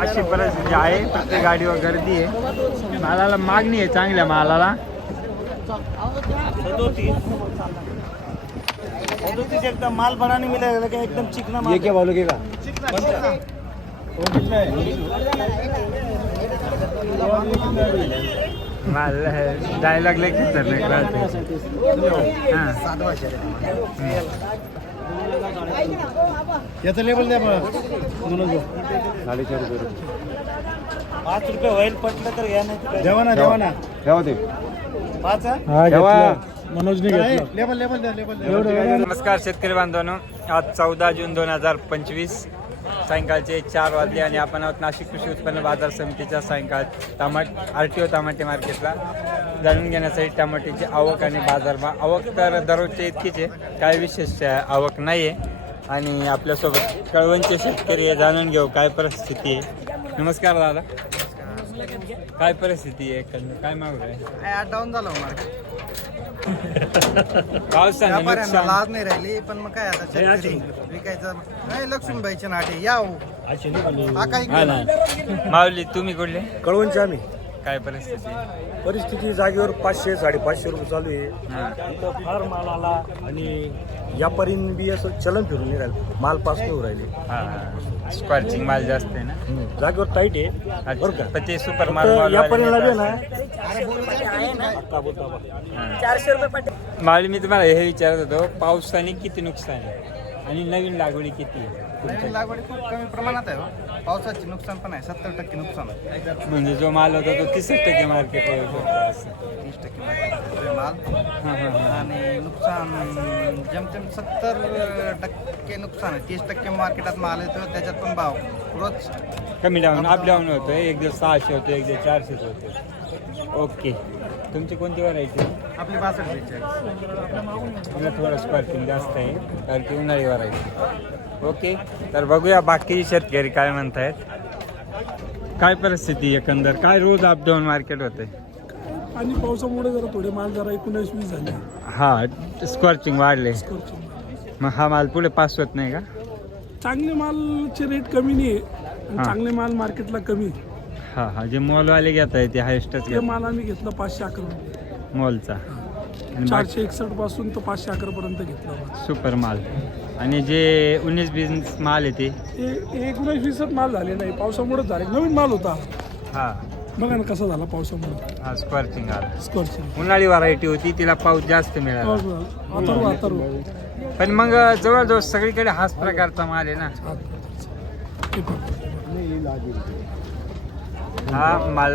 अशी परिस्थिती आहे. प्रत्येक गाडीवर गर्दी आहे. मालाला मागणी आहे चांगल्या मालाला. एकदम माल बड़ा नहीं मिलेगा लेकिन एकदम चिकना माल. ये क्या माल. डायलॉग लय राहते हां। याचं लेबल द्या साडेचार रुपये पाच रुपये होईल पटलं तर घ्या नाही तर देवा ना देवा ना ठेवा ते पाच हा? ठेवा मनोजने लेबल लेबल द्या लेबल द्या नमस्कार शेतकरी बांधवांनो. आज चौदा जून दोन हजार पंचवीस. सायंकाळचे चार वाजले आणि आपण आहोत नाशिक कृषी उत्पन्न बाजार समितीच्या सायंकाळ टमाट आर टी ओ टमाटे मार्केटला. जाणून घेण्यासाठी टमाट्याची आवक आणि बाजारभाव आवक तर दररोजच्या इतकीच आहे काय विशेष आवक नाही आहे आणि आपल्यासोबत कळवणचे शेतकरी आहे जाणून घेऊ काय परिस्थिती आहे. नमस्कार दादा. काय परिस्थिती आहे? एकंदर काय मागू आहे? डाऊन झालं मार्केट पावसाने व्यापाऱ्यांना नुकसान लाज नाही राहिली पण मग काय आता शेतकरी विकायचं. नाही लक्ष्मीबाईचे नाटे या हो. हा हा ना. माऊली तुम्ही कुठले? कळवणचे आम्ही. काय परिस्थिती? आहे? परिस्थिती जागेवर पाचशे साडेपाचशे रुपये चालू आहे. हा. इथं फार माल आला आणि व्यापारींनी बी असं चलन फिरून नाही राहिलं. माल पास नाही होऊ राहिले. हा. स्क्वॉचिंग माल जास्त आहे ना? जागेवर टाईट आहे. बरं अच्छा का पण ते सुपर माल माल बी वाले ना? दाबा. हा. माऊली मी तुम्हाला हे विचारत होतो पावसाने किती नुकसान आहे? आणि नवीन लागवडी किती आहे? लागवड खूप कमी प्रमाणात आहे हो. पावसाचे नुकसान पण आहे सत्तर टक्के नुकसान आहे. म्हणजे जो माल होता तो तीस टक्के मार्केट असं. तीस टक्के market आहे माल. हा, हा, हा. आणि नुकसान जमतेम सत्तर टक्के नुकसान आहे. तीस टक्के मार्केटात माल येतो त्याच्यात पण भाव रोज कमी डाऊन अप डाऊन होतोय. एक दिवस सहाशे होतो एक दिवस चारशेच होते. ओके. तुमची कोणती व्हरायटी आपली बासष्ट बेचाळीस थोडं स्पर्किंग जास्त आहे कारण की उन्हाळी व्हरायटी ओके तर बघूया बाकी शेतकरी काय म्हणतायत. काय परिस्थिती एकंदर? काय रोज अप डाऊन मार्केट होते? आणि पावसामुळे जरा थोडे माल जरा एकोणीस वीस झाले. हा स्कॉर्चिंग वाढले. मग हा माल पुढे पास होत नाही का? चांगले मालचे रेट कमी नाही. चांगले माल मार्केटला कमी. हा हा जे मॉलवाले घेत आहे ते हायस्टच माल आम्ही घेतला पाचशे अकरा. मॉलचा चारशे एकसष्टपासून तर पाचशे अकरा पर्यंत घेतला माल. सुपर माल. आणि जे उन्नीस बीस माल आहे ते? हे एकोणीस वीसच माल झाले नाही पावसामुळेच झाले. नवीन माल होता. हा. बघा ना कसा झाला पावसामुळे. हा स्कॉर्चिंग आला. स्कोरचे उन्हाळी व्हरायटी होती तिला पाऊस जास्त मिळाला. अथर्व अथर्व. पण मग जवळजवळ सगळीकडे हाच प्रकारचा माल आहे ना? हे पहा. हा माल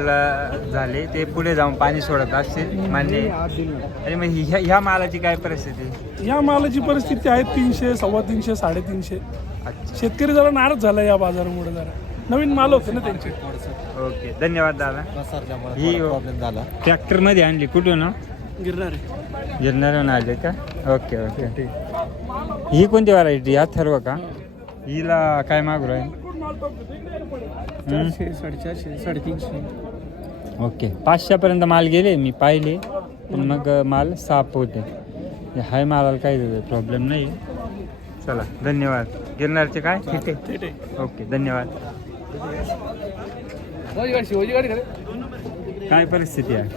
झाले. ते पुढे जाऊन पाणी सोडत असतील मान्य आहे. आणि मग ह्या ह्या मालाची काय परिस्थिती? या मालाची परिस्थिती आहे तीनशे सव्वा तीनशे साडेतीनशे. अच्छा. शेतकरी जरा नाराज झाला या बाजारामुळे जरा. नवीन माल होते ना त्यांचे. ओके धन्यवाद दादा. ही प्रॉब्लेम झाला. ट्रॅक्टरमध्ये आणली. कुठून ना गिरणार गिरणाऱ्याहून आले का? Okay okay. ही कोणती व्हरायटी अथर्व का? हिला काय मागू चारशे साडेचारशे साडेतीनशे. ओके. पाचशेपर्यंत माल गेले मी पाहिले. पण मग माल साफ होते. हे हाय मालाला काही प्रॉब्लेम नाही. चला धन्यवाद. गिरणारचे काय? ओके धन्यवाद. काय परिस्थिती आहे?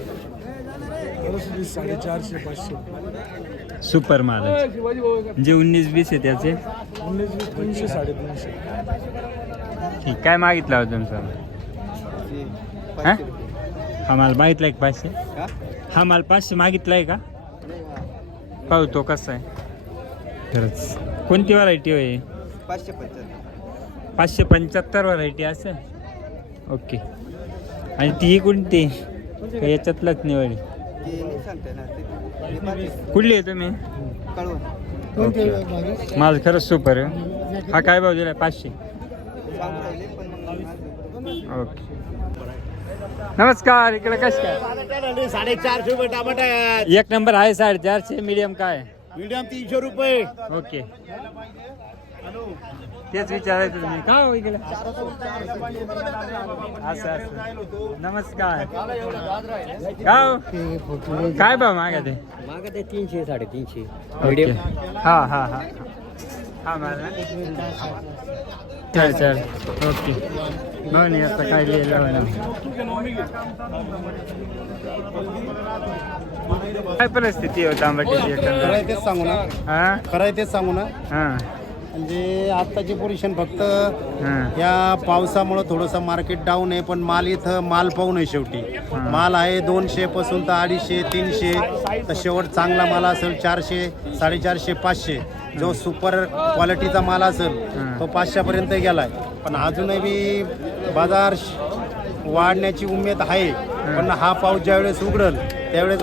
साडेचारशे पाचशे. सुपर माल जे उन्नीस बीस आहे त्याचे. उन्नीस वीस तीनशे साडेतीनशे. ठीक काय मागितलं होतं तुमचं? हा? हा माल मागितला एक पाचशे? हा? माल पाचशे मागितलाय का? पाहू तो कसा आहे. खरंच. कोणती व्हरायटी होय पाचशे पंच्याहत्तर. पाचशे पंच्याहत्तर व्हरायटी असं? ओके आणि ती कोणती? का याच्यातलाच निवडी? ते नाही सांगते ना ते कुठली आहे तुम्ही? ओके. माल खरंच सुपर आहे. हा काय भाव दिला पाचशे. ओके. नमस्कार इकडे कश काय? साडेचारशे रुपये टमाटा एक नंबर आहे साडेचारशे मीडियम काय? मीडियम तीनशे रुपये. ओके. तेच विचारायचं तुम्ही का हो इकडे? असं असं. नमस्कार. का हो? काय भाव मागा ते मागं ते तीनशे साडेतीनशे. ओके. हा हा हा. हा मला चल चल. ओके. नाही आता काय लिहिलं काय परिस्थिती होता आंबाटीची खरं आहे तेच सांगू ना. हा? खरं आहे तेच सांगू ना. हा. म्हणजे आत्ताची पोझिशन फक्त हा या पावसामुळं थोडंसं मार्केट डाऊन आहे पण माल इथं माल पाहू नये शेवटी. माल आहे दोनशे पासून तर अडीचशे तीनशे. तर शेवट चांगला माल असेल चारशे साडेचारशे पाचशे. जो सुपर क्वालिटीचा माल असेल तो पाचशेपर्यंत गेलाय. पण अजूनही बी बाजार श- वाढण्याची उमेद आहे पण हा पाऊस ज्यावेळेस उघडल त्यावेळेस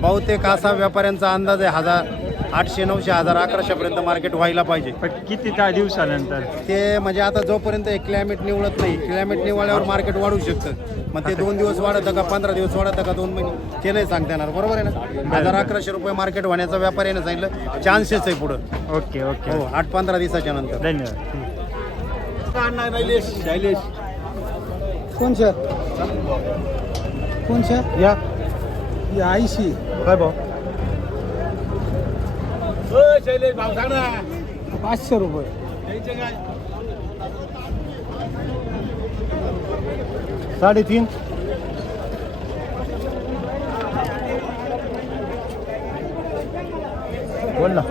बहुतेक असा व्यापाऱ्यांचा अंदाज आहे हजार आठशे नऊशे हजार अकराशेपर्यंत मार्केट व्हायला पाहिजे. पण किती काय दिवसानंतर? ते म्हणजे आता जोपर्यंत क्लायमेट निवडत नाही क्लायमेट निवडल्यावर मार्केट वाढू शकतं. मग ते दोन दिवस वाढतं का पंधरा दिवस वाढतं का दोन महिने? ते नाही सांगता येणार. बरोबर आहे ना? हजार अकराशे रुपये मार्केट होण्याचा व्यापाऱ्याने सांगितलं चान्सेस आहे पुढं. Okay okay. हो आठ पंधरा दिवसाच्या नंतर. धन्यवाद. कोणच्या कोणच्या या. या ऐंशी काय भाऊ? पाचशे रुपये. साडेतीन. बोल ना.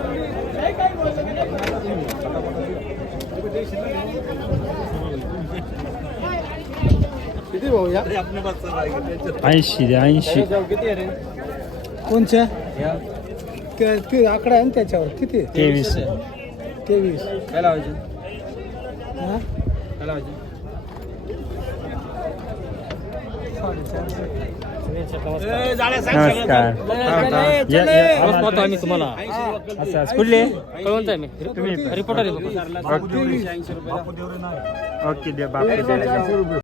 किती भाऊ या? ऐंशी दे ऐंशी. कोणच्या? ते ते आकडा आहे ना त्याच्यावर? किती तेवीस. तेवीस. हा? नमस्कार. या- या- आम्ही तुम्हाला. असं असं. कुठले? कळवंत आहे मी. तुम्ही रिपोर्टर आहे ओके. ओके दे बाप